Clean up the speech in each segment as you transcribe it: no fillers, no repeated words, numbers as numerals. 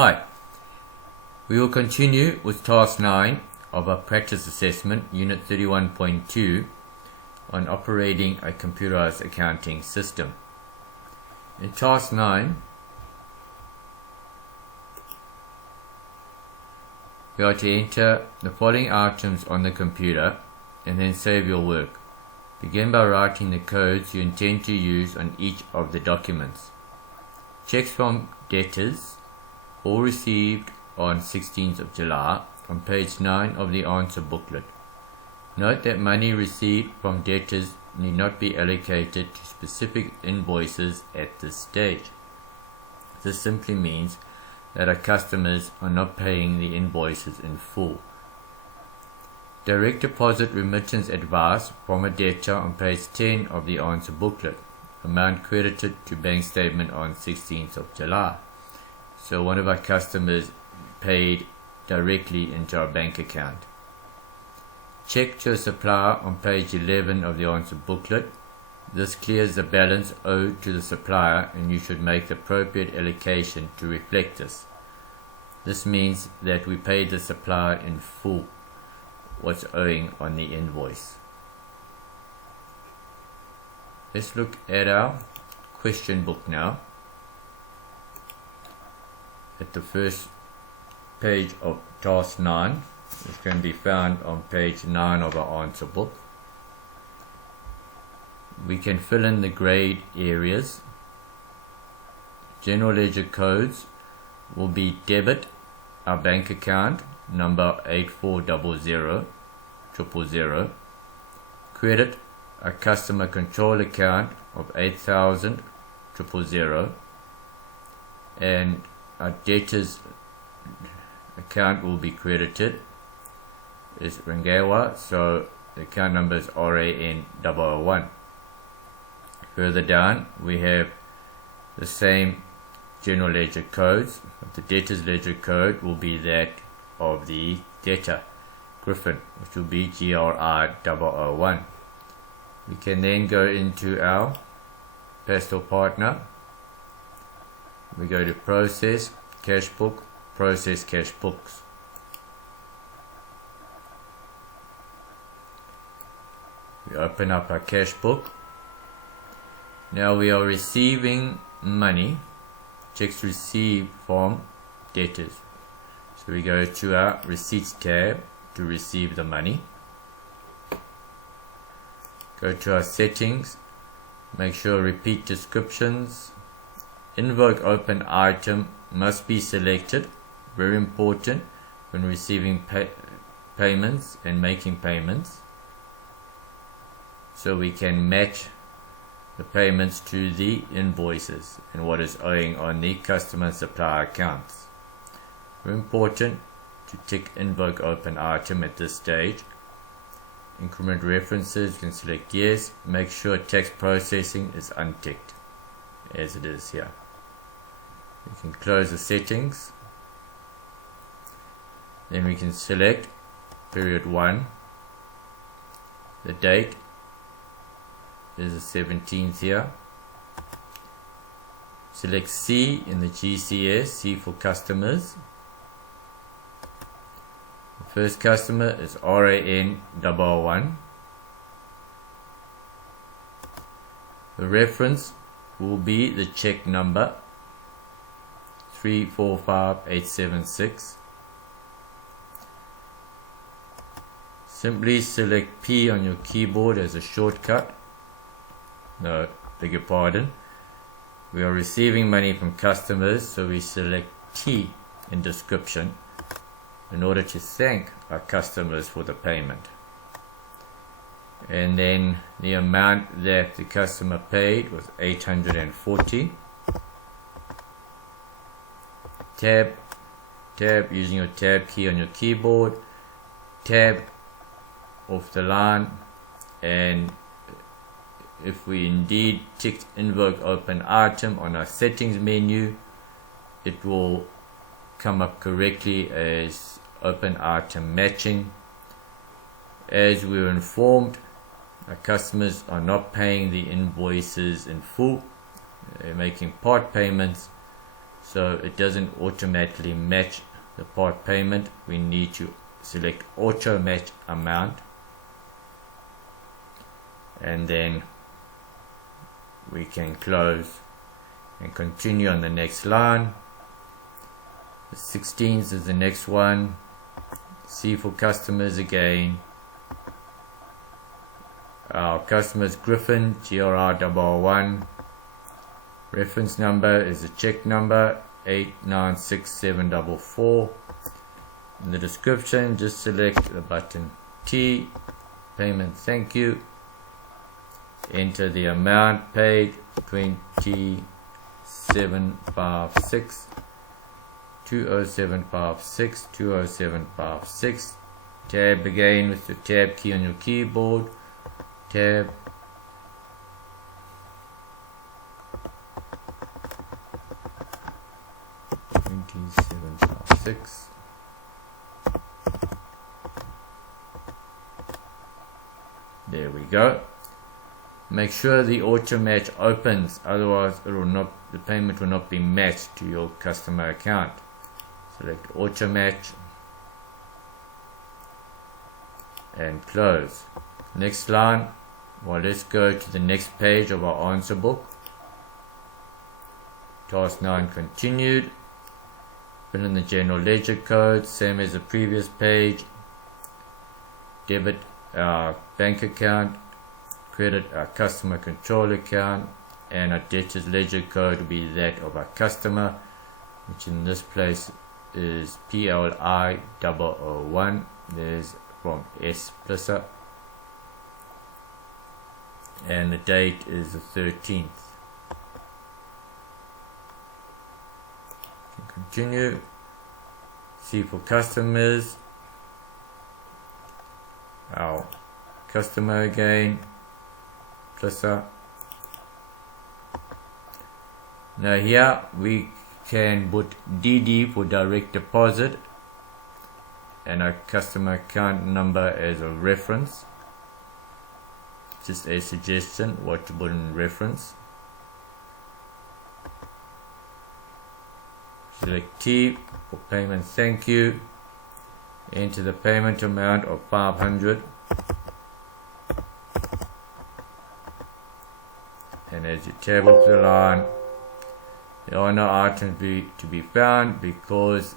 Hi, we will continue with Task 9 of our Practice Assessment, Unit 31.2 on operating a computerized accounting system. In Task 9, you are to enter the following items on the computer and then save your work. Begin by writing the codes you intend to use on each of the documents. Checks from debtors, all received on 16th of July, on page 9 of the answer booklet. Note that money received from debtors need not be allocated to specific invoices at this stage. This simply means that our customers are not paying the invoices in full. Direct deposit remittance advice from a debtor on page 10 of the answer booklet. Amount credited to bank statement on 16th of July. So one of our customers paid directly into our bank account. Check to a supplier on page 11 of the answer booklet. This clears the balance owed to the supplier, and you should make the appropriate allocation to reflect this. This means that we paid the supplier in full what's owing on the invoice. Let's look at our question book now. At the first page of Task 9, which can be found on page 9 of our answer book. We can fill in the grayed areas. General ledger codes will be debit our bank account number 84000000, credit a customer control account of 800000, and our debtors account will be credited is Rangawa, so the account number is RAN001. Further down we have the same general ledger codes, but the debtors ledger code will be that of the debtor, Griffin, which will be GRI001. We can then go into our pastel partner. We go to process, cash book, process cash books. We open up our cash book. Now we are receiving money, checks received from debtors. So we go to our receipts tab to receive the money. Go to our settings, make sure repeat descriptions, invoke open item must be selected, very important when receiving payments and making payments, so we can match the payments to the invoices and what is owing on the customer and supplier accounts. Very important to tick invoke open item at this stage. Increment references, you can select yes. Make sure tax processing is unticked as it is here. We can close the settings. Then we can select period 1. The date is the 17th here. Select C in the GCS, C for customers. The first customer is RAN001. The reference will be the check number 345876. Simply select P on your keyboard as a shortcut. No, beg your pardon. We are receiving money from customers, so we select T in description in order to thank our customers for the payment. And then the amount that the customer paid was 840. Tab using your tab key on your keyboard, tab off the line, and if we indeed ticked invoke open item on our settings menu, it will come up correctly as open item matching. As we were informed, our customers are not paying the invoices in full, they're making part payments, so it doesn't automatically match the part payment. We need to select auto match amount, and then we can close and continue on the next line. The 16th is the next one. C for customers again. Our customers Griffin, GRR111. Reference number is the check number 896744. In the description, just select the button T, payment thank you. Enter the amount paid, 20756, 20756, 20756. Tab again with the tab key on your keyboard. Tab. $27.56. There we go. Make sure the auto match opens, otherwise it will not, the payment will not be matched to your customer account. Select auto match and close. Next line. Well, let's go to the next page of our answer book. Task 9 continued. Fill in the general ledger code, same as the previous page. Debit our bank account, credit our customer control account, and our debtor's ledger code will be that of our customer, which in this place is PLI001. There's from S Plisser, and the date is the 13th. Continue. C for customers, our customer again, Plisser. Now here we can put DD for direct deposit and our customer account number as a reference. Just a suggestion what to put in reference. Select T for payment thank you. Enter the payment amount of 500. And as you tab up the line, there are no items to be found because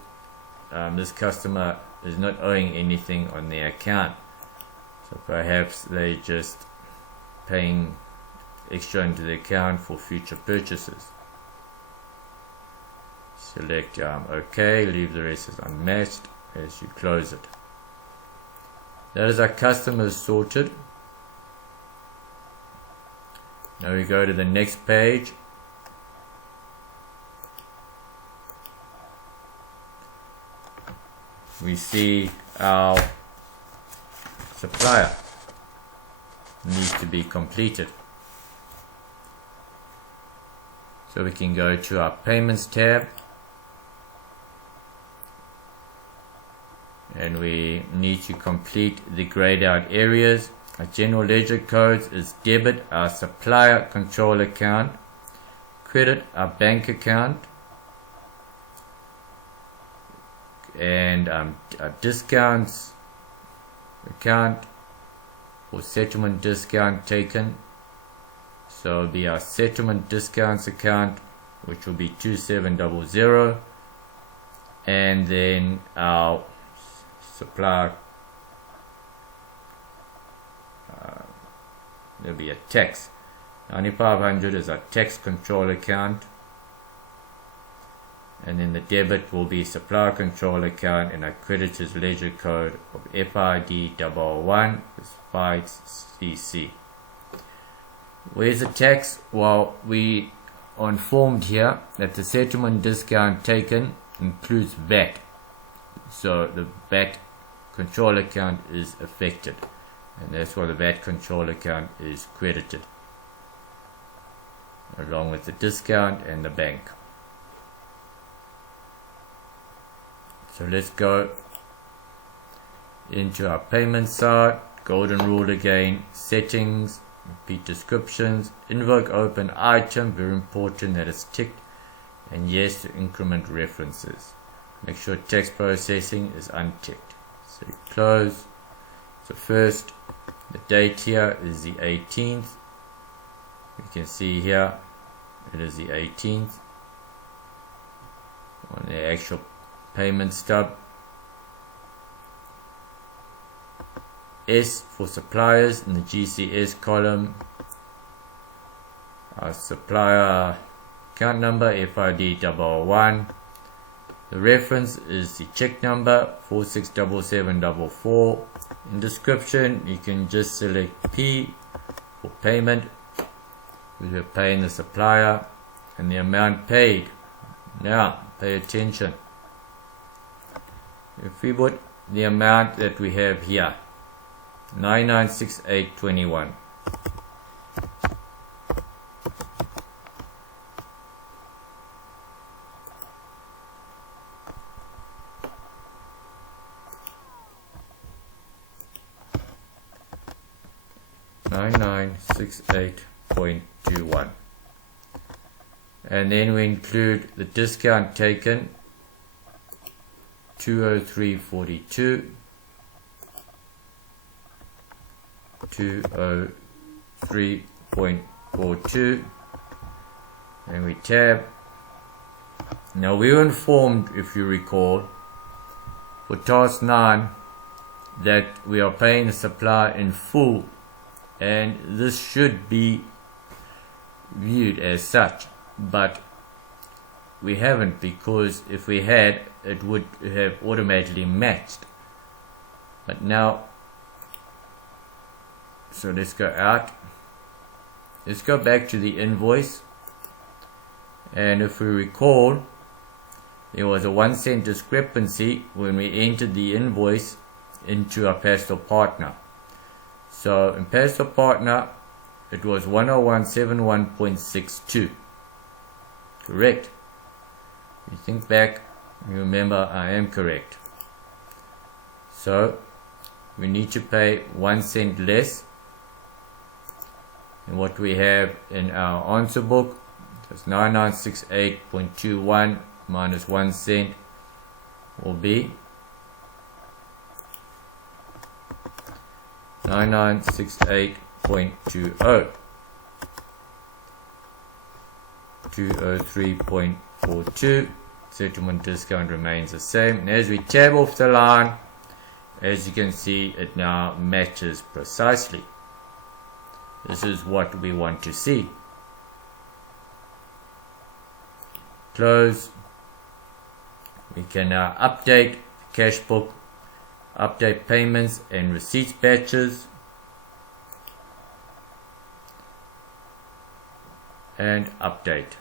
this customer is not owing anything on their account. So perhaps they just paying extra into the account for future purchases. Select OK, leave the rest as unmatched as you close it. That is our customers sorted. Now we go to the next page. We see our supplier needs to be completed. So we can go to our payments tab, and we need to complete the grayed out areas. Our general ledger codes is debit our supplier control account, credit our bank account, and our discounts account for settlement discount taken. So it'll be our settlement discounts account, which will be 2700, and then our supplier, there'll be a tax. 9500 is our tax control account, and then the debit will be supplier control account, and our creditors ledger code of FID111 is 5CC. Where's the tax? Well, we are informed here that the settlement discount taken includes VAT, so the VAT control account is affected, and that's why the VAT control account is credited along with the discount and the bank. So let's go into our payment side, golden rule again, settings, repeat descriptions, invoke open item, very important that it's ticked, and yes to increment references. Make sure text processing is unchecked. So close. So first, the date here is the 18th. You can see here it is the 18th on the actual payment stub. S for suppliers in the GCS column. Our supplier account number FID111. The reference is the check number 467744. In description, you can just select P for payment. We're paying the supplier and the amount paid. Now, pay attention. If we put the amount that we have here, 996821. $9968.21, and then we include the discount taken, 203.42, 203.42, and we tab. Now we were informed, if you recall, for task 9 that we are paying the supplier in full, and this should be viewed as such, but we haven't, because if we had, it would have automatically matched. But now, so let's go out, let's go back to the invoice, and if we recall, there was a 1 cent discrepancy when we entered the invoice into our pastel partner. So in pastel partner, it was 10171.62. Correct? You think back, you remember I am correct. So we need to pay 1 cent less than what we have in our answer book. That's 9968.21 minus 1 cent will be 9968.20. 203.42. Settlement discount remains the same, and as we tab off the line, as you can see, it now matches precisely. This is what we want to see. Close. We can now update cash book, update payments and receipts batches, and update.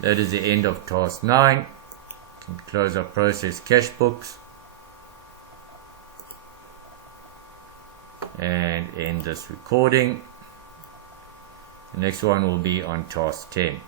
That is the end of task 9. We can close our process cash books and end this recording. The next one will be on task 10.